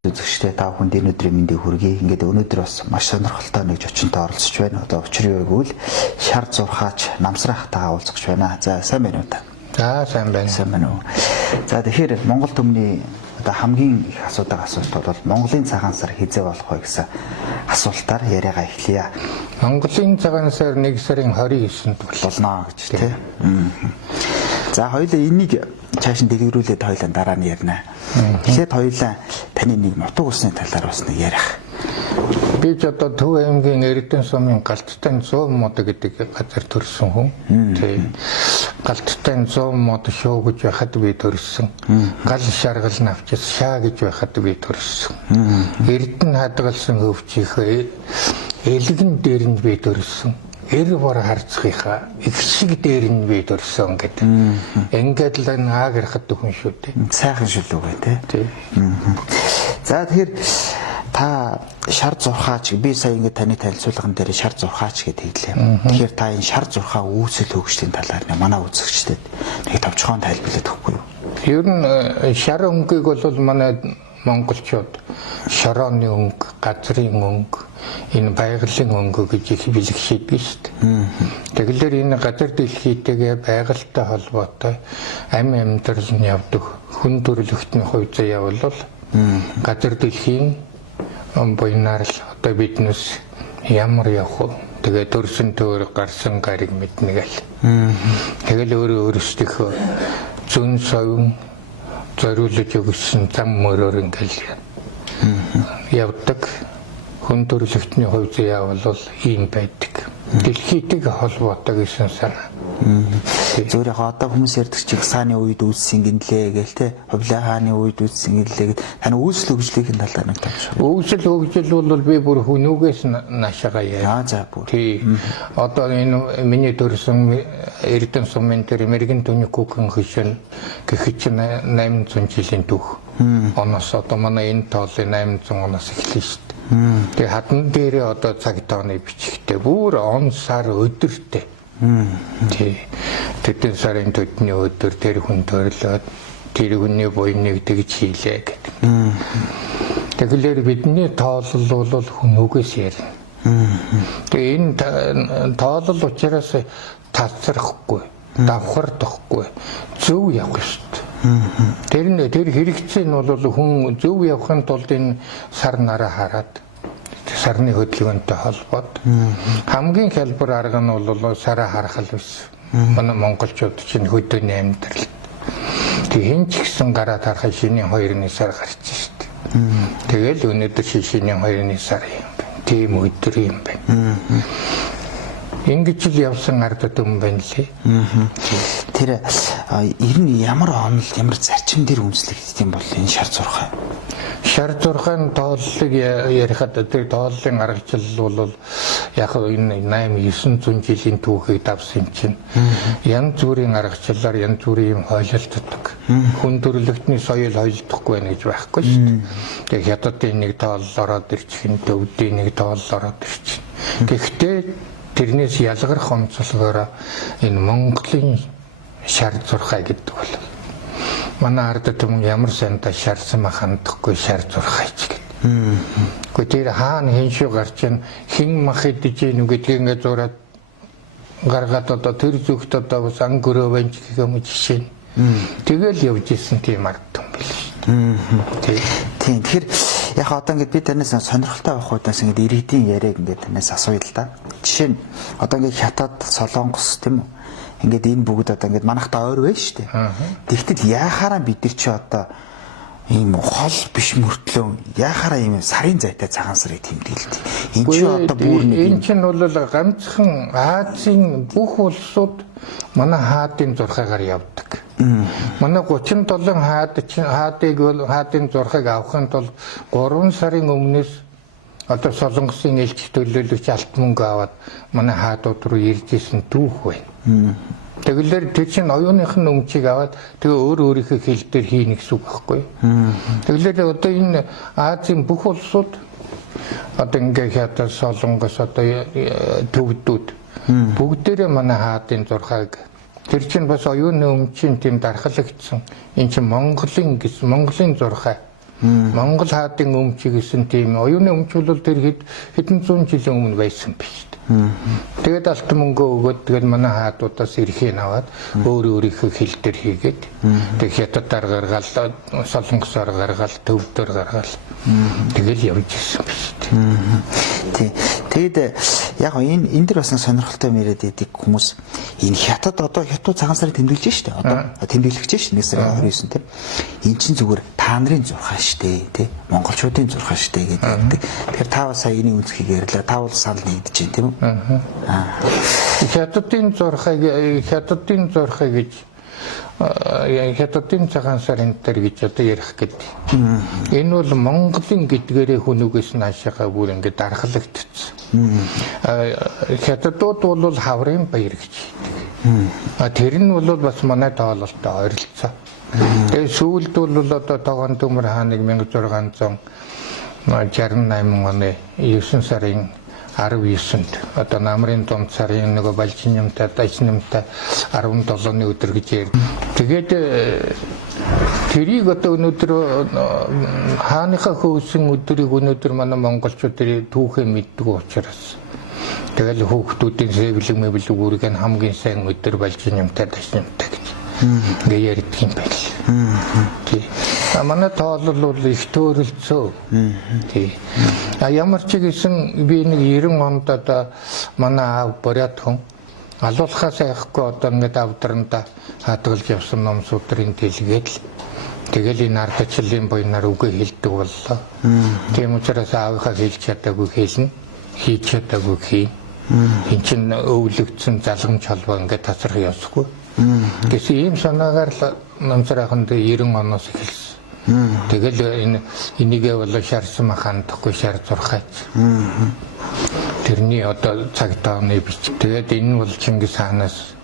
үзэгчтэй та бүхэнд энэ өдрийн мэндийг хүргэе. Ингээд өнөөдөр бас маш сонирхолтой нэг зочинтой оролцож байна. Одоо учир юу гэвэл шар зурхаач Намсрахтайгаа уулзах байна. За сайн байна уу та? За сайн байна. Сайн байна уу? За тэгэхээр Монгол төмний одоо хамгийн их асуудаг асуулт бол Монголын цагаан сар хизээ болох вэ гэсэн асуултаар яриагаа эхлэе. Монголын цагаан сар 1 сарын 29-нд болно гэж тийм. За хоёулаа энийг цааш нь дэлгэрүүлээд хоёулаа дараа нь ярина. Тэгэхэд хоёулаа таны нэг нутаг усны талаар бас нэг ярих. Би ч одоо Төв аймгийн Эрдэнэ сумын Галттай 100 мод гэдэг газар төрсөн хүн. Тийм. Галттай 100 мод шуу гэж байхад би төрсөн. Гал шаргал навчис шаа гэж байхад би төрсөн. Эрдэнэ хадгалсан хөвчийнхээ элгэн дээр нь би төрсөн. Эр бор харцгийнхаа их шиг дээр нь би төрсөн гэдэг. Ингээд л аагэрхад хүн шүү дээ. Сайхан шүлүүгээ тий. За тэгэхээр та шар зурхаач би сая ингээд таны танилцуулган дээр шар зурхаач гэдэг хэллээ. Тэгэхээр та энэ шар зурхаа үүсэл хөгжлийн талаар манай үзэгчдэд нэг товчхон тайлбарлаад өгөхгүй юу? Ер нь шар өнгөийг бол манай монголчууд шорооны өнгө, газрын өнгө, энэ байгалийн өнгө гэж их бэлгшээдэг шүү дээ. Тэгэлэр энэ газар дэлхийтэйгээ байгальтай холбоотой амьдрал нь явдаг хүн төрөлхтний хувь заяа бол газар дэлхийн буйнаар л одоо биднес ямар явах вэ? Тэгээ төрсөн төр гарсан гариг мэднэ гэл. Тэгэл өөрөөсдийнхөө зүүн совин зориулж өгсөн зам мөрөөр ингээл явдаг хүн төрөлхтний хувь заяа бол ийм байдаг. Дэлхийтэй холбоотой гэсэн санаа. Зүгээр яг одоо хүмүүс ярьдаг чиг сааны үед үүссэн гинлээ гээл те хувлаа хааны үед үүссэн гинлээ гэд тань үүсэл хөгжлийн талаар нэг тавьчих. Үүсэл хөгжил бол би бүр хүнүүгээс наашаага яа. За бүр. Тий. Одоо энэ миний төрсөн Эрдэнэ сумын тэр мэрэгэн түүний хүүхэн хишэн гэхэд чинь 800 жилийн түүх. Оноос одоо манай энэ тоолын 800 оноос эхэлнэ шүү дээ. Тэгээ хатан дээрээ одоо цаг тооны бичгтэй бүр он сар өдөртэй. Тий. Тэдэн сарын төдний өдөр тэр хүн төрлөөд тэр хүний буйныг тэгж хийлээ гэдэг. Тэгэхээр бидний тоолол бол хүнүүгээс ярина. Тэгээ энэ тоолол учраас тасрахгүй, давхардахгүй, зөв явах шүү дээ. Тэр хэрэгцээ нь бол хүн зөв явахын тулд энэ сар нараа хараад сарны хөдөлгөөнтэй холбоод хамгийн хялбар арга нь бол сараа харах л биш. Манай монголчууд чинь хөдөөний амьдрал. Тэг хин ч гэсэн гараад харах шинийн 2-ны сар гарч штт. Тэгэл өнөөдөр шинийн 2-ны сар юм байна. Тийм өдөр юм байна. Ингэж л явсан ард түмэн байна лээ. Тэр ер нь ямар онол ямар зарчим дээр үндэслэгдэх юм бол энэ шар зурхаа. Шар зурхааны тооллыг ярихад тэр тооллын аргачлал бол яг энэ 8-900 жилийн түүхийг давсан чинь янз бүрийн аргачлалаар янз бүрийн хойлолцдог. Хүн төрөлхтний соёл хойлохдохгүй байна гэж байхгүй шүү дээ. Тэгээ хятадын нэг тоол ороод ирчихэн, төвдийн нэг тоол ороод ирчихэн. Гэхдээ тэрнээс ялгарх онцлогоор энэ Монголын шар зурхаа гэдэг бол манай ард түмэн ямар сандаа шарсан хандахгүй шар зурхаач гэдэг. Гэхдээ тэр хаана хин шүү гарч ийн хин мах идэж ийн гэдгийг ингээд зураад гаргаад одоо тэр зүгт одоо бас ан гөрөө байна гэх юм жишээ. Тэгэл явж исэн тийм ард түм байл шүү дээ. Тийм. Тэгэхээр яг одоо ингээд би танаас сонирхолтой байх удаас ингээд иргэдийн яриаг ингээд танаас асууя л да. Жишээ нь одоо ингээд Хятад, Солонгос тийм үү? Ингээд энэ бүгд одоо ингээд манайхтаа ойр байна шүү дээ. Тэгтэл яахаараа бид нар чи одоо ийм хол биш мөртлөө яахаараа ийм сарын зайтай цагаан сарыг тэмдэглэдэг. Энэ чи одоо бүр нэг энэ чинь бол ганцхан Азийн бүх улсууд манай хаадын зурхаагаар явдаг. Манай 37 хаадын зурхааг авахын тулд 3 сарын өмнөөс одоо Солонгосын элч төлөөлөгч алт мөнгө аваад манай хаадууд руу ирж исэн түүх байна. Тэгэлэр тэр чинь оюуныхын өмчийг аваад тэгээ өөрийнхөө хэл дээр хийнэ гэсэн үг байхгүй. Тэгэлэр одоо энэ Азийн бүх улсууд одоо ингээ Хятад, Солонгос одоо төвдүүд бүгдээрээ манай хаадын зурхааг тэр чинь бас оюуны өмчийн тийм дархлагдсан энэ чинь Монголын зурхай Монгол хаадын өмч гэсэн тийм оюуны өмч бол тэр хэдэн зуун жилийн өмнө байсан биш. Тэгээд алт мөнгө өгөөд тэгээд манай хаадуудаас эрхийг аваад өөрийнхөө хил дээр хийгээд тэгээд хятадаар гаргаал, солонгосоор гаргаал, төвдөр гаргаал. Тэгэл явж ирсэн биш. Тий. Тэгээд яг энэ дэр бас сонирхолтой мэрэд идэг хүмүүс энэ хятад одоо хятад цагаан сарыг тэмдэглэж штэ. Одоо тэмдэглэж штэ 1 сарын 29 тий. Эн чинь зүгээр та нарын зурхаа штэ тий. Монголчуудын зурхаа штэ гэдэг. Тэгэхээр та бас сая энийг үнсхийг ярьлаа. Та бол санал нэгдэж байна тийм үү? Хятадын зурхаа гэж хятадын цагаан сарын дээр гэж одоо ярих гэдэг. Энэ бол Монголын гэдгээрээ хүнүгээс наашаага бүр ингэ дархлагдчихсан. Хятадууд бол хаврын баяр гэж хэлдэг. Тэр нь бол бас манай тоололтой ойролцоо. Тэгээ сүүлд бол одоо Тогоон Төмөр хааныг 1668 оны 9 сарын 19-нд одоо намрын дунд сарын нөгөө Балжинямтай Дажнямтай 17-ны өдөр гэж ярив. Тэгээд тэрийг одоо өнөөдөр хааныхаа хөөсөн өдрийг өнөөдөр манай монголчууд түүхээ мэддэг учраас тэгэл хүүхдүүдийн сэвлэг мэвлэг үүрэг нь хамгийн сайн өдөр Балжинямтай Дажнямтай гэж ингээ ярьдаг юм байл. Тий. Манай тоолол бол их төөрөлцөө. Тий. Ямар ч гэсэн би нэг 90 онд одоо манай аав Борят хүн алуулахаас айхгүй одоо ингээд авдранда хадгалж явсан ном судрын дэлгээд л тэгэл энэ ардчлалын буйнаар үгээ хэлдэг боллоо. Тийм учраас аавынхаа хэлж чадаагүй хэлнэ, хийж чадаагүй хий. Энд чинь өвлөгдсөн залгамж холбоо ингээд тасрах ёсгүй. Гэсэн ийм санаагаар л намцраахан 90 оноос эхэлсэн. Тэгэл энийгээ бол шаарсан махандахгүй шаар зурхаач. Тэрний одоо цаг тааны бич. Тэгээд энэ бол Чингис хаанаас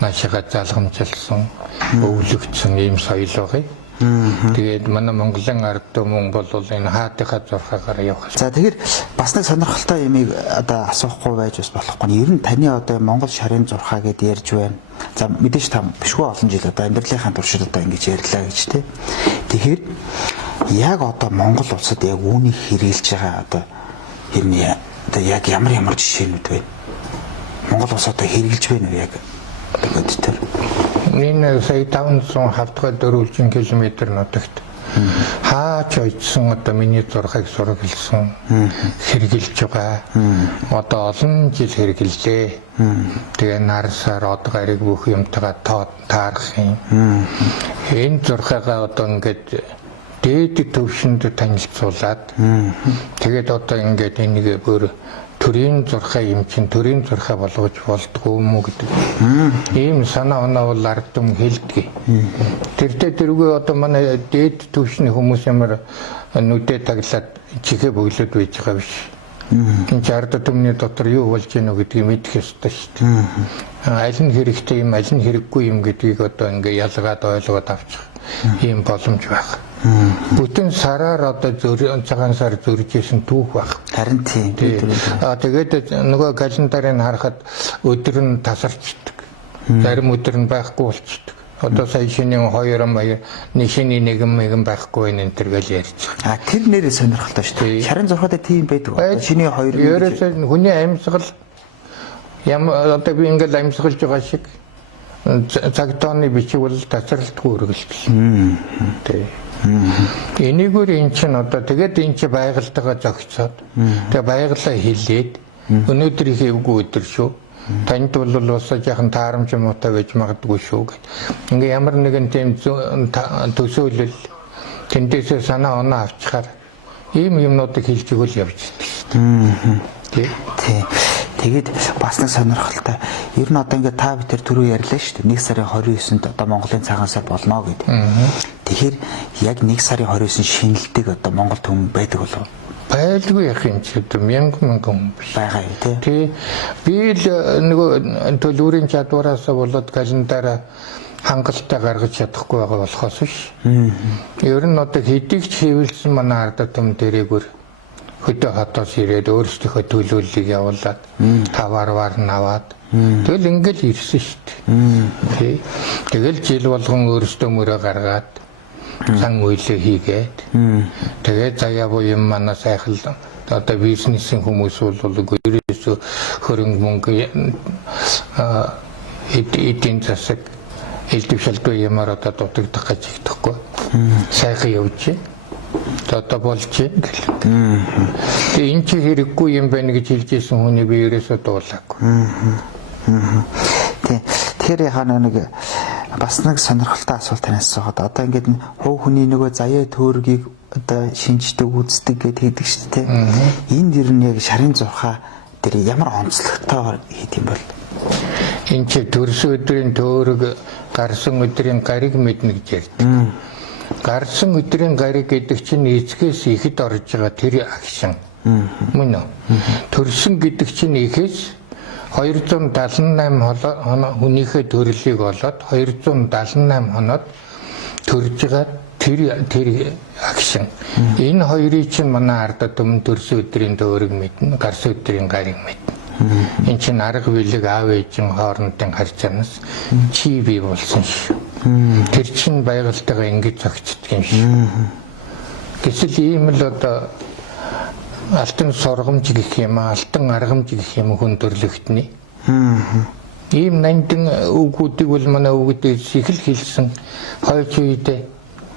наашигаа залгамжилсан, өвлөгдсөн ийм соёл байгаа. Тэгээд манай Монголын ард түмэн бол энэ хаадынхаа зурхаагаар явах. За тэгэхээр бас нэг сонирхолтой юмыг одоо асуухгүй байж бас болохгүй. Ер нь таны одоо Монгол шарын зурхаа гэдээ ярьж байна. За мэдээж та бишгүй олон жил одоо амьдралынхаа туршид одоо ингэж ярьлаа гэж тий. Тэгэхээр яг одоо Монгол улсад яг үүнийг хэрэгжилж байгаа одоо ер нь одоо яг ямар жишээнүүд вэ? Монгол улс одоо хэрэгжилж байна уу яг одоо гэдгээр? Энэ сая 570 дөрвөлжин километр нутагт хаач ойдсон одоо миний зурхаг сургалсан хэрэгжилж байгаа. Одоо олон жил хэрэгжилээ. Тэгээ нар сар од гариг бүх юмтайгаа таарах юм. Энэ зурхагаа одоо ингээд дээд төвшөнд танилцуулаад тэгээд одоо ингээд энийг бүр төрийн зурхаа юм чин төрийн зурхаа болгож болдгоо юм уу гэдэг. Ийм санаа оноо бол ард түмэн хэлдэг. Тэрүүгээ одоо манай дээд төвшний хүмүүс ямар нүдэ таглаад чихээ бөглөд байж байгаа биш. Энд ард түмний дотор юу болж гэнэ гэдгийг мэдэх ёстой шүү дээ. Аль нь хэрэгтэй юм, аль нь хэрэггүй юм гэдгийг одоо ингээ ялгаад ойлгоод авчих ийм боломж байх. Бүтэн сараар одоо цагаан сар зөржижсэн түүх байх. Харин тийм. Тэгээд нөгөө календарыг харахад өдөр нь тасарчдаг. Зарим өдөр нь байхгүй болчдөг. Одоо сая шинийн 2 маяг, шинийн 1 маяг байхгүй энэ төр гэж ярьж байгаа. Тэр нэрээ сонирхолтой шүү дээ. Шарын зурхаатай тийм байдаг. Шинийн 2 ерөөсөө хүний амьсгал одоо би ингээл амьсгалж байгаа шиг цаг тооны бичиг бол тасралтгүй үргэлжлэн. Тий. Энийгээр эн чинь одоо тэгээд эн чинь байгальтайгаа зохицоод тэгээд байгалаа хилээд өнөөдөр их эвгүй өдөр шүү. Танд бол бас яхан таарамж муутай байж магадгүй шүү гэд. Ингээ ямар нэгэн тийм төсөөлөл тэндээсээ санаа оноо авчихаар ийм юмнуудыг хэлж өгөл явж байдаг. Тий. Тэгээд бас нэг сонирхолтой. Ер нь одоо ингээд та бид түрүү ярьлаа шүү дээ. 1 сарын 29-нд одоо Монголын цагаан сар болно гэдэг. Тэгэхээр яг 1 сарын 29 шинэлдэг одоо Монгол түмэн байдаг болов уу? Байлгүй яах юм чи одоо мянган байгаа юу тий. Би л нөгөө төлөврийн чадвараас болоод календараа хангалттай гаргаж чадахгүй байгаа болохоос биш. Ер нь одоо хэдийч хэвлсэн манай ард түмэн дээрээгээр хөдөө хотоос ирээд өөрсдийнхөө төлөвлөлийг явуулаад таваарваар наваад тэгэл ингээл ирсэн шүү дээ. Тэгэл жил болгон өөрсдөө мөрөө гаргаад сан үйлээ хийгээд тэгээд заяа буюу манай сайхан одоо бизнесийн хүмүүс бол үгүй ерөөсө хөрөнгө мөнгө эдийн засаг элдвшэлдөө ямар одоо дутагдах гэж итгэхгүй сайхан явж одоо болж гэл. Тэгээ энэ чи хэрэггүй юм байна гэж хэлж ирсэн хүний би ерөөсө дуулаагүй. Тэгэхээр яхаа нэг бас нэг сонирхолтой асуулт танаас суугаад одоо ингээд хуу хүний нөгөө заяа төөргийг одоо шинждэг үздэг гэдэг хийдэг шүү дээ. Энд ер нь яг шарын зурхаа тэр ямар онцлогтой хийх юм бол энэ чи төрсөн өдрийн төөрөг гарсан өдрийн гариг мэднэ гэж ярьдаг. Гарсан өдрийн гариг гэдэг чинь эцгээс ихэд орж байгаа тэр агшин. Мөн үү? Төрсөн гэдэг чинь ихээс 278 хүнийхээ төрлийг олоод 278 хоноод төрж байгаа тэр агшин. Энэ хоёрыг чинь манай ардад өмнө төрсөн өдрийн төөрөг мэднэ, гарсан өдрийн гариг мэднэ. Энэ чинь арга билег аав ээжийн хоорондын харьцаанаас чи бий болсон шүү. Тэр чинь байгальтайгаа ингэж зохицдог юм шүү. Гэтэл ийм л одоо алтан сургамж гэх юм аа, алтан аргамж гэх юм хүн төрлөختний. Ийм нандин үгүүдийг бол манай үгүүдээс их л хэлсэн. Хойч үедээ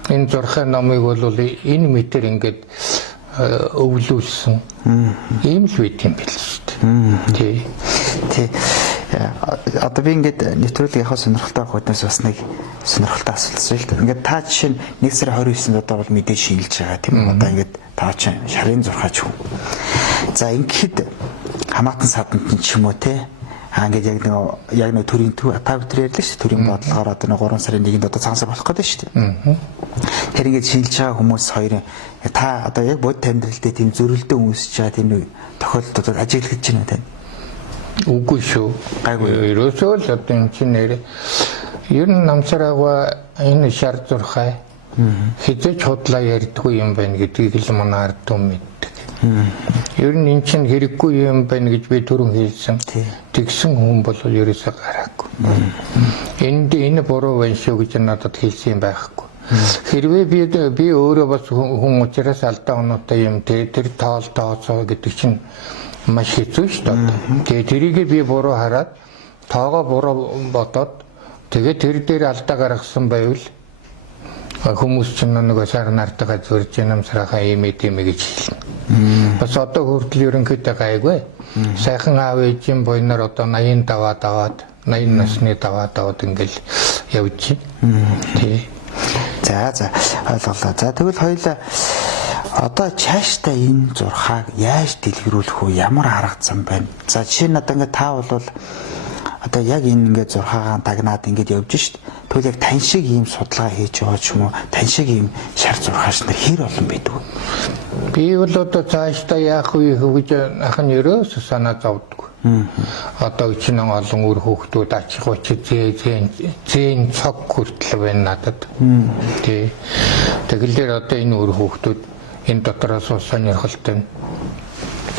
энэ зурхай номыг бол энэ мэтэр ингээд өвлүүлсэн. Ийм л байт юм бэл шүү дээ. Тий. Одоо би ингээд нэвтрүүлэг явах сонирхолтой байхнаас бас нэг сонирхолтой асуулт шүү дээ. Ингээд та жишээ нь 1 сарын 29-нд одоо бол мэдээж шинжилж байгаа тийм үү? Одоо ингээд та чинь шарын зурхаач хүн. За ингээд хамаатан саданд ч юм уу те. Ингээд яг нэг төрийн та бүхэн ярьлаа шүү дээ. Төрийн бодлогоор одоо 3 сарын 1-нд одоо цаансаа болох гэдэг шүү дээ. Тэр ингээд шинжилж байгаа хүмүүс хоёрын та одоо яг бод амьдрал дээр тийм зөрөлдөө үүсэж байгаа тийм тохиолдолд ажиглаж байна үү тань? Үгүй шүү. Гайгүй. Ерөөсөө л одоо энэ чинь нэр ер нь намцараагаа энэ шар зурхай хизээч худлаа ярьдгүй юм байна гэдгийг л манай ард түмэн мэддэг. Ер нь энэ чинь хэрэггүй юм байна гэж би түрүүн хэлсэн. Тэгсэн хүн бол ерөөсөө гараагүй. Энэ буруу байна шүү гэж надад хэлсэн юм байхгүй. Хэрвээ би өөрөө бас хүн учраас алдаа оноотой юм тэр тоол тооцоо гэдэг чинь маш хэцүү шүү дээ. Тэгээ тэрийг би буруу хараад тоогоо буруу бодоод тэгээ тэр дээр алдаа гаргасан байвал хүмүүс чинь нэг сар нартайгаа зөрж намсрахаа ийм гэж хэлнэ. Бас одоо хүртэл ерөнхийдөө гайгүй. Сайхан аав ээжийн буйнаар одоо 80 даваад 80 насны даваад ингээл явж байна. Тий. За ойлголоо. За тэгвэл хоёлаа одоо цаашдаа энэ зурхааг яаж дэлгэрүүлэх вэ? Ямар арга зам байна? За жишээ нь одоо ингээд та бол одоо яг энэ ингээд зурхаагаа дагнаад ингээд явж шít. Тэгвэл яг тань шиг ийм судалгаа хийж байгаа ч юм уу? Тань шиг ийм шар зурхаач нар хэр олон байдаг вэ? Би бол одоо цаашдаа яах вэ гэж ах нь ерөөсөө санаа зовдөг. Одоо чинь олон үр хүүхдүүд ачих уч зэн цог хүртэл байна надад. Тий. Тэгэлээр одоо энэ үр хүүхдүүд энэ дотроос сонирхолтой.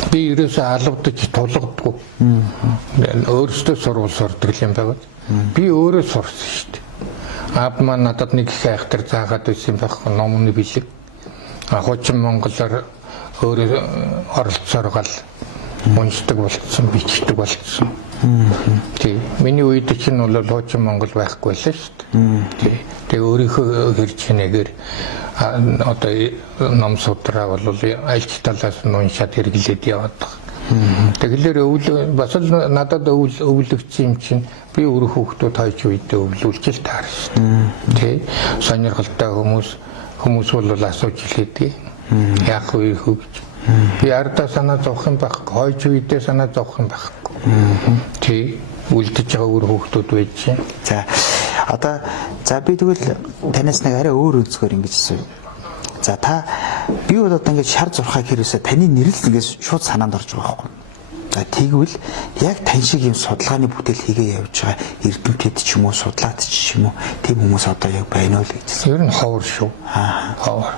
Би ерөөсөө алавдаж тулгадгүй. Өөрөөсөө сурвал сурдаг юм байна. Би өөрөө сурсан шүү дээ. Аав маань надад нэг их айхтар заагаад байсан байхгүй номны бэлэг. Хуучин монголоор өөрөө оролцооргол уншдаг болцсон, бичдэг болцсон. Тий. Миний үед чинь бол хуучин монгол байхгүй байлаа шүү дээ. Тэгээ өөрийнхөө хэрж хийнэгээр одоо ном судраа бол аль ч талаас нь уншаад хэрэглээд яваад байгаа. Тэгэлэр бас л надад өвлөгцсөн юм чинь би өөрөө хүүхдүүд хойч үедээ өвлүүлж л таар шүү дээ. Тий. Сонирхолтой хүмүүс бол асууж хэлээдэг. Яах вэ хөвч? Би ардаа санаа зовх юм байхгүй, хойч үедээ санаа зовх юм байхгүй. Тий. Үлдэж байгаа өөр хүүхдүүд байж чинь. За одоо би тэгвэл танаас нэг арай өөр өнцгөр ингэж асууя. За та би бол одоо ингэж шар зурхаа хэрэгсээ таны нэрлэл ингэж шууд санаанд орж байгаа байхгүй. За тэгвэл яг тань шиг юм судалгааны бүтээл хийгээ явж байгаа эрдэмтэд ч юм уу судлаад ч юм уу тийм хүмүүс одоо яг байна уу гэж. Ер нь ховор шүү. Ховор.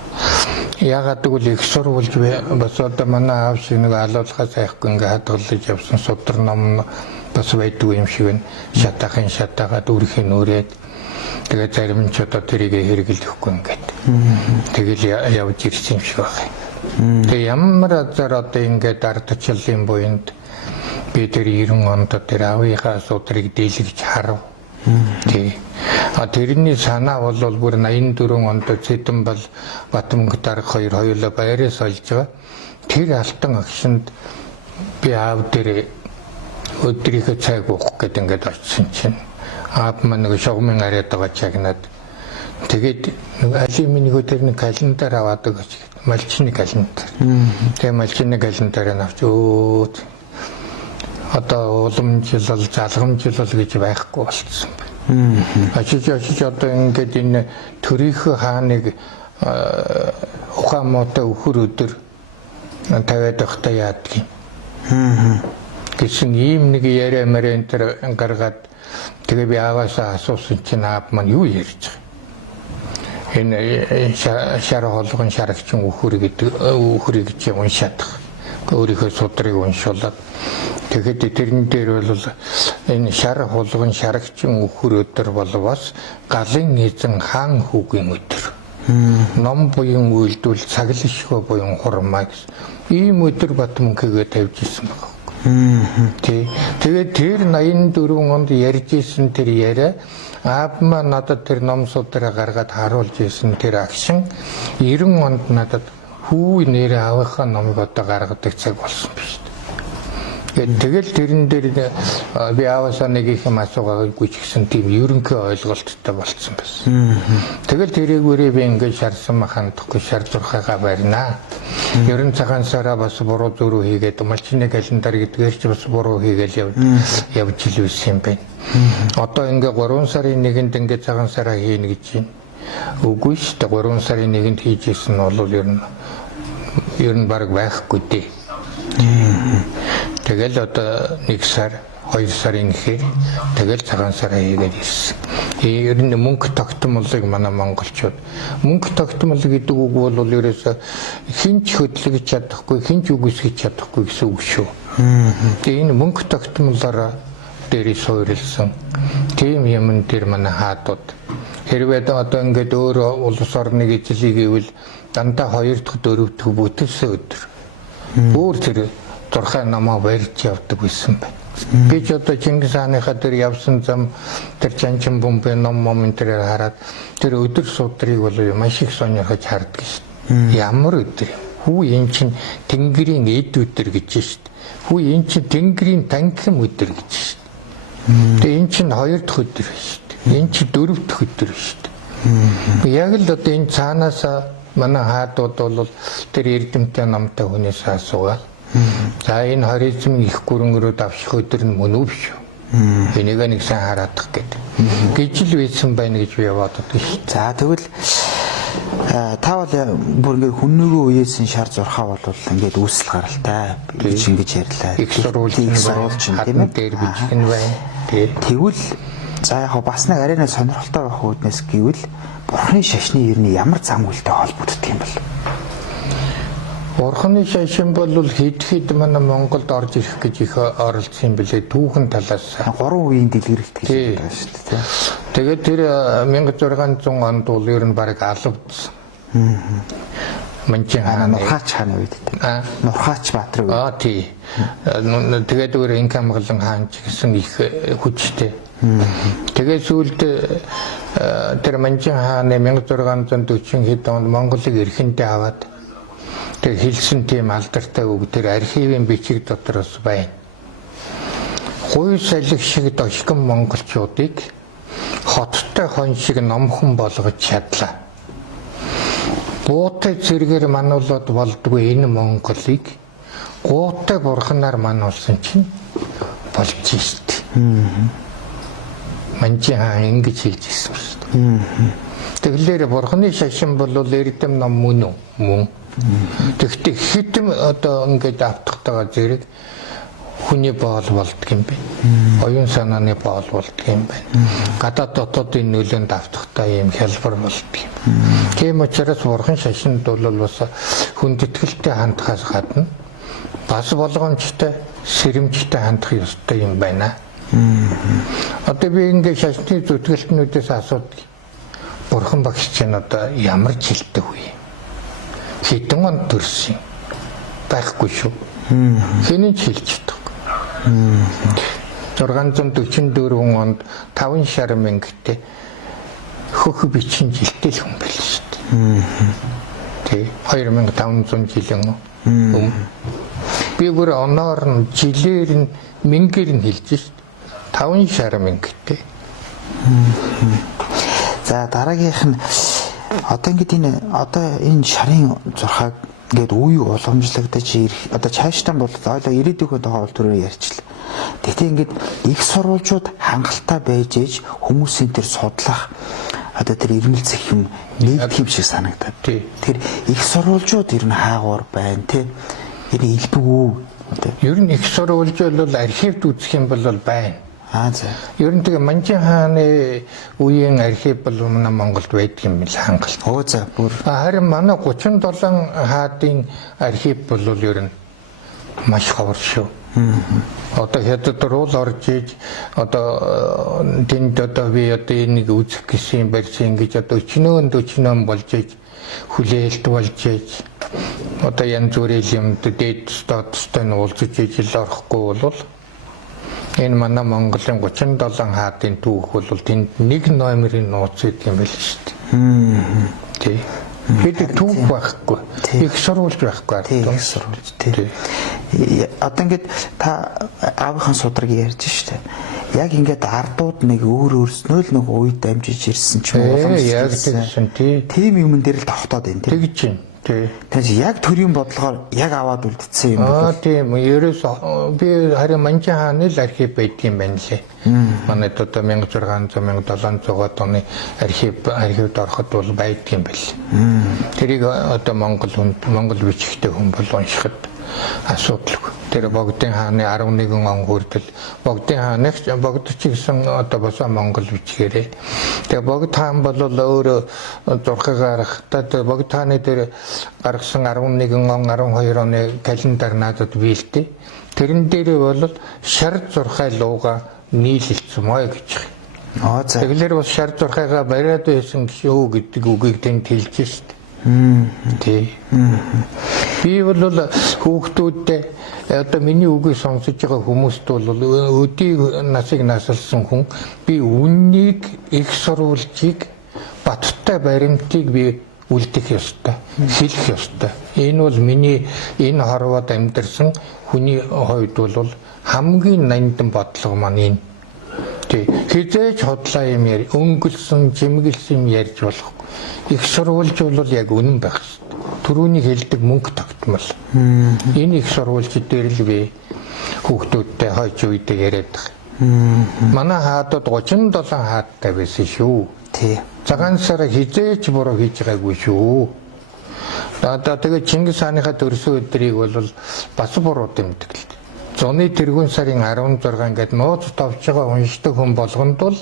Ягаад гэвэл их сурвалж бас одоо манай аав шиг нэг алуулгаас айхгүй ингээ хадгалж явсан судар ном бас байдгүй юм шиг байна. Шатаагаад үрхийн нүрээд Тэгээд зарим нь ч одоо тэрийг хэрэглэхгүй ингээд. Тэгэл явж ирсэн юм шиг байна. Тэгээ ямар азар одоо ингээд ардчлалын буйнд би тэр 90 онд тэр аавынхаа судрыг дийлгэж харав. Тий. Тэрний санаа бол бүр 84 онд Цэдэнбал Батмөнгө дарга хоёулаа баяраас олж байгаа. Тэр алтан агшинд би аав дээр өдрийнхөө цайг уух гэдэг ингээд очсон чинь аав маань нэг шогмын арайд байгаа чагнаад тэгээд алюминий хөтөр нэг календар аваад өгч малчны календар. Тэгээ малчны календарыг авч одоо уламжлал залгамжлал гэж байхгүй болчихсон байна. Очиж одоо ингээд энэ төрийнхөө хааныг ухаамуутай өхөр өдөр тавиад байхдаа яадгийг гэсэн ийм нэг яриа мэрэн тэр гаргаад тэгээ би ааваасаа асуусан чинь аав маань юу ярьж байгаа. Энэ шар холгон шарагчин өхөр гэж уншаад өөрийнхөө судрыг уншуулад тэгэхэд тэрэн дээр бол энэ шар холгон шарагчин өхөр өдөр бол бас галын эзэн хаан хүүгийн өдөр. Ном буян үйлдвэл цаглашгүй буян хурмаа гэсэн ийм өдөр Батмөнхөөгөө тавьж исэн байна. Тэгээд тэр 84 онд ярьж исэн тэр яриа аав маань надад тэр ном судраа гаргаад харуулж исэн тэр агшин 90 онд надад хүү нэрээ аавынхаа номыг одоо гаргадаг цаг болсон биш. Тэгэл тэрэн дээр би ааваасаа нэг их юм асуугаагүй ч гэсэн тийм ерөнхий ойлголттой болцсон байсан. Тэгэл тэрэгүүрээ би ингээд шарсан махандахгүй шар зурхаага барина. Ерөн цагаан сараа бас буруу зөрүү хийгээд малчны календар гэдгээр ч бас буруу хийгээл явж илвсэн юм байна. Одоо ингээд 3 сарын 1-нд ингээд цагаан сараа хийнэ гэж байна. Үгүй шүү дээ 3 сарын 1-нд хийжсэн нь бол ер нь баг байхгүй дээ. Тэгэл одоо 1 сар 2 сарын ихэр тэгэл цагаан сараа хийгээд ирсэн. Ер нь мөнгө тогтмолыг манай монголчууд мөнгө тогтмол гэдэг үг бол ерөөсө хинч хөдлөж чадахгүй хинч үгүйсгэж чадахгүй гэсэн үг шүү. Тэгээ энэ мөнгө тогтмолоор дээрээ суурилсан тийм юм дээр манай хаадууд хэрвээ одоо ингээд өөр улс орныг эзлэе гэвэл дандаа 2 дахь 4 дахь бүтэлсэн өдөр бүр тэр зурхай намаа барьж явдаг байсан байна. Би ч одоо Чингис хааныхаа тэр явсан зам тэр Чанчин бомбын ном моментээр хараад тэр өдөр судрыг бол маш их сонирхож харддаг шүү дээ. Ямар өдөр хүү энэ чинь тэнгэрийн эд өдөр гэж шүү дээ. Хүү энэ чинь тэнгэрийн танхим өдөр гэж шүү дээ. Тэгээ энэ чинь 2 дахь өдөр шүү дээ. Энэ чинь 4 дахь өдөр шүү дээ. Яг л одоо энэ цаанаас манай хаадууд бол тэр эрдэмтэй номтой хүнээс асуугаад за энэ хоризм их гүрэнгөрөө давших өдөр нь мөн үү биш үү? Энийг нэг сайн хараадах гэж л байсан байна гэж би боддог шүү. За тэгвэл та бол бүр ингээд хүннөөгөө үеэсэн шар зурхаа бол ингээд үүсэл гаралтай гэж ингэж ярьлаа. Их сурвалж тийм ээ дээр бичих нь байна. Тэгвэл за яг бас нэг арай сонирхолтой байх үүднээс гэвэл бурхны шашны ерний ямар зам үйлтэй холбогддог юм бол? Бурхны шашин бол хэд манай Монголд орж ирэх гэж их оролцсон юм билээ түүхэн талаас 3 үеийн дэлгэрэлт хийж байгаа шүү дээ. Тэгээд тэр 1600 онд бол ер нь баг алавдсан. Манчин хааны Нурхаач хааны үед дээ. Нурхаач баатрын үед. Тий. Тэгээд өөр инк амгалан хаан ч гэсэн их хүчтэй. Тэгээд сүүлд тэр Манчин хааны 1640 хэд онд Монголыг эрхэндээ аваад тэг хэлсэн тийм алдартай үг тэр архивын бичиг дотроос байна. Хууль салхи шиг дошгон монголчуудыг хоттой хон шиг номхон болгож чадлаа. Гуутай зэрэгээр мануулаад болдгүй энэ Монголыг гуутай бурхнаар мануулсан чинь болж шít. Манчин хаан ингэж хэлж ирсэн шүү дээ. Тэгэхээр бурхны шашин бол эрдэм ном мөн үү? Мөн. Тэгэхдээ хитэн одоо ингээд автахтайгаа зэрэг хүний боол болдго юм байна. Оюун санааны боол болдго юм байна. Гадаад дотоодын нөлөөнд автахтай юм хялбар болдго юм. Тийм учраас бурхан шашинд бол бас хүндэтгэлтэй хандхаас гадна бас болгоомжтой, сэрэмжтэй хандах ёстой юм байна Одоо би ингээ шашны зүтгэлтнүүдээс асуудаг. Бурхан багш чинь одоо ямар жилтэй үе? Хэдэн онд төрсөн? Байхгүй шүү. Хэний хэлж чадахгүй. 644 онд 5 сар мөнгөтэй хөх бичин жилтэй л хүн байл шүү дээ. Тэ 2500 жилийн өмнө. Би бүр оноор нь жилээр нь мөнгөөр нь хэлж шүү дээ. 5 сар мөнгөтэй. За дараагийнх нь одоо энэ шарын зурхааг ингээд үе уламжлагдаж ирэх одоо цаашдаа бол ойлоо ирээдүйн тухай бол түрүү ярьчлаа. Тэгтээ ингээд их сурвалжууд хангалттай байж ээж хүмүүсийн тэр судлах одоо тэр ирмэлцэх юм нэгдэх юм шиг санагдаад. Тэр их сурвалжууд ер нь хаагуур байна тий. Энэ илбэг үү? Ер нь их сурвалж бол архивд үзэх юм бол байна. За. Ер нь тэгээ Манжин хааны үеийн архив бол манай Монголд байдаг юм л хангалт. За бүр. Харин манай 37 хаадын архив бол ер нь маш ховор шүү. Одоо хятад руу л орж иж одоо тэнд одоо би одоо энийг үзэх гэсэн барьсан ингэж одоо 40 болж иж хүлээлт болж иж одоо янз бүрийн юмд дээд статустай нь уулзаж ижил орохгүй бол энэ манай Монголын 37 хаадын түүх бол тэнд нэг номерын нууц гэдэг юм байл шүү дээ. Тий. Хэд түүх байхгүй. Их сурвалж байхгүй. Их сурвалж тий. Одоо ингээд та аавынхаа судрыг ярьж штэ. Яг ингээд ардууд нэг өөрснөө л нэг үед дамжиж ирсэн ч яг тэгсэн тий. Тим юмн дээр л тогтоод байна тий. Тэгж чинь. Тэгээс яг төрийн бодлогоор яг аваад үлдсэн юм байна. Тийм. Ерөөс би харин Манжин хааны л архив байдаг юм байна лээ. Манайд одоо 1600-1700 оны архивд ороход бол байдаг юм байл. Тэрийг одоо Монгол бичгтэй хүн бол уншихад асуудалгүй. Тэр Богдын хааны 11 он хүртэл Богдын хааны Богд ч гэсэн одоо босоо Монгол бичгээрээ. Тэгээ Богд хаан бол өөрөө зурхаг гаргахтаа Богд хааны дээр гаргасан 11 он 12 оны календар надад биелдэ. Тэрэн дээр бол шар зурхай лууга нийлэлцсэн мой гэж. Тэгэлэр бас шар зурхайгаа бариад байсан шүү гэдэг үгийг тэнд хэлж шít. Тий. Би бол хүүхдүүдтэй одоо миний үгийг сонсож байгаа хүмүүст бол өдий насыг насалсан хүн би үннийг их сурвалжийг баттай баримтыг би үлдэх ёстой, хэлэх ёстой. Энэ бол миний энэ хорвоод амьдарсан хүний хувьд бол хамгийн нандин бодлого маань энэ. Тий. Хизээч хотлоо юм яри, өнгөлсөн, жимгэлсэн юм ярьж болохгүй. Их сурвалж бол яг үнэн байх ёстой. Төрөүний хэлдэг мөнгө тогтмол. Энэ их сурвалж дээр л би хүүхдүүдтэй хойч үедээ яриад байгаа. Манай хаадад 37 хаадтай байсан шүү. Тий. Цагаан сар хизээч буруу хийж байгаагүй шүү. Одоо тэгээ Чингис хааныхаа төрсөн өдрийг бол бас буруу дэмдэг л. Зуны тэргүүн сарын 16 ингээд нууц товч байгаа уншдаг хүн болгонд бол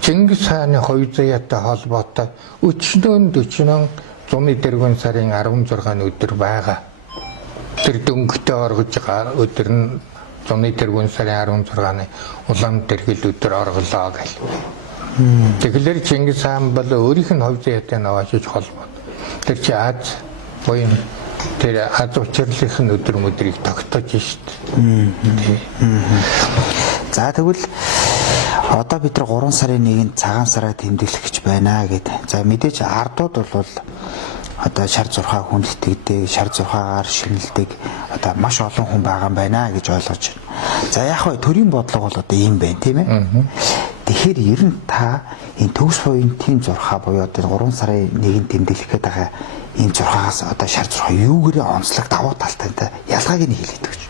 Чингис хааны хувь заяатай холбоотой өчнөө зуны тэргүүн сарын 16-ны өдөр байгаа. Тэр дөнгөтэй оргож байгаа өдөр нь зуны тэргүүн сарын 16-ны улаан тэргэл өдөр орголоо гэл. Тэгэхээр Чингис хаан бол өөрийнх нь хувь заяатай наваашиж холбоод тэр чи Аз буюу тэр Аз учрлынхын өдөр өдрийг тогтоож шít. За тэгвэл одоо бид нар 3 сарын 1-нд цагаан сараа тэмдэглэх гэж байна гэдэг. За мэдээж ардууд бол одоо шар зурхаа хүндэтгдэг, шар зурхаагаар шинэлдэг одоо маш олон хүн байгаа юм байна гэж ойлгож байна. За яг хөө төрийн бодлого бол одоо ийм байна тийм ээ. Тэгэхээр ер нь та энэ төгс буйн тийм зурхаа буюу одоо 3 сарын 1-нд тэмдэглэх гээд байгаа энэ зурхаагаас одоо шар зурхаа юугээрээ онцлог давуу талтай ялгааг нь хэлээд өгч.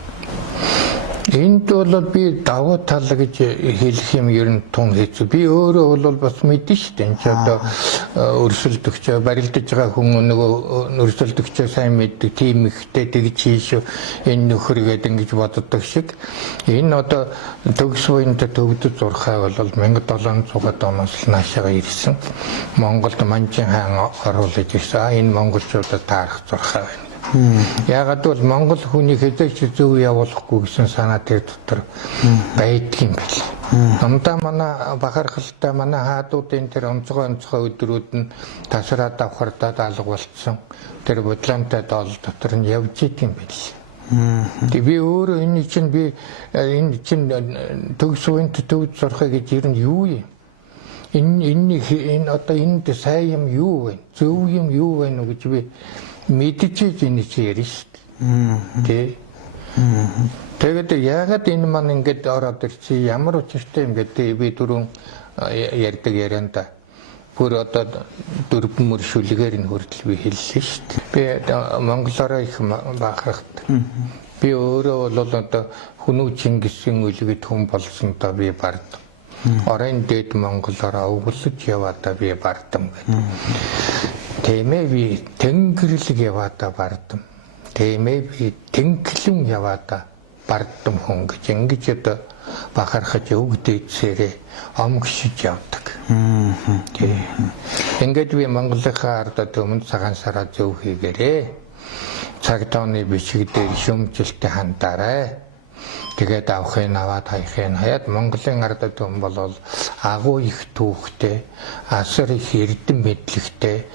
Энд бол би давуу тал гэж хэлэх юм ер нь тун хэцүү. Би өөрөө бол бас мэдэн шүү дээ. Энд одоо өрсөлдөгч барилдаж байгаа хүн нөгөө өрсөлдөгчөө сайн мэддэг тийм ихтэй тэгж хийш энэ нөхөр гэдэг ингэж боддог шиг. Энэ одоо төгс буйнд төгдөж зурхаа бол 1700 оноос л наашаага ирсэн. Монголд Манжин хаан оруулж ирсэн. Энэ монголчуудад таарах зурхаа байна. Яагаад бол Монгол хүний хэзээ ч зөв явуулахгүй гэсэн санаа тэр дотор байдаг юм байна. Намдаа манай бахархалтай манай хаадуудын тэр онцгой өдрүүд нь тасраад авахардаад алга болцсон. Тэр бодлонтой доол дотор нь явж идэм байл. Тэг би өөрөө энэ чинь төгс үеийн төвд сурахыг гэж ер нь юу юм? Энэ одоо энд сайн юм юу вэ? Зөв юм юу вэ гэж би мэдчихэж энэ чи ярина шүү дээ. Тэгээд яагаад энэ маань ингэж ороод ирчих ямар учиртай юм гэдэг би дөрөв ярьдаг ярианда бүр одоо дөрвөн шүлгээр нь хүртэл би хэллээ шүү дээ. Би монголоор их бахархдаг. Би өөрөө бол одоо Хүнүү Чингисийн үлгэд хүн болсонтой би бардам. Орон дэд монголоор өвлөж яваадаа би бардам гэдэг. Тэмээ би тэнгэрлэг яваадаа бардам. Тэмээ би тэнхлэн яваадаа бардам хүн гэж ингэж одоо бахархаж өвгдээсээрээ омгшиж явдаг. Ингээд би Монголынхаа ард өмнө цагаан сараа зөв хийгээрээ. Цагдааны бичиг дээр шүмжилттэй хандаарай. Тэгээд авахын аваад хайхын хаяад Монголын ард түмэн бол агуу их түүхтэй, асар их эрдэм мэдлэгтэй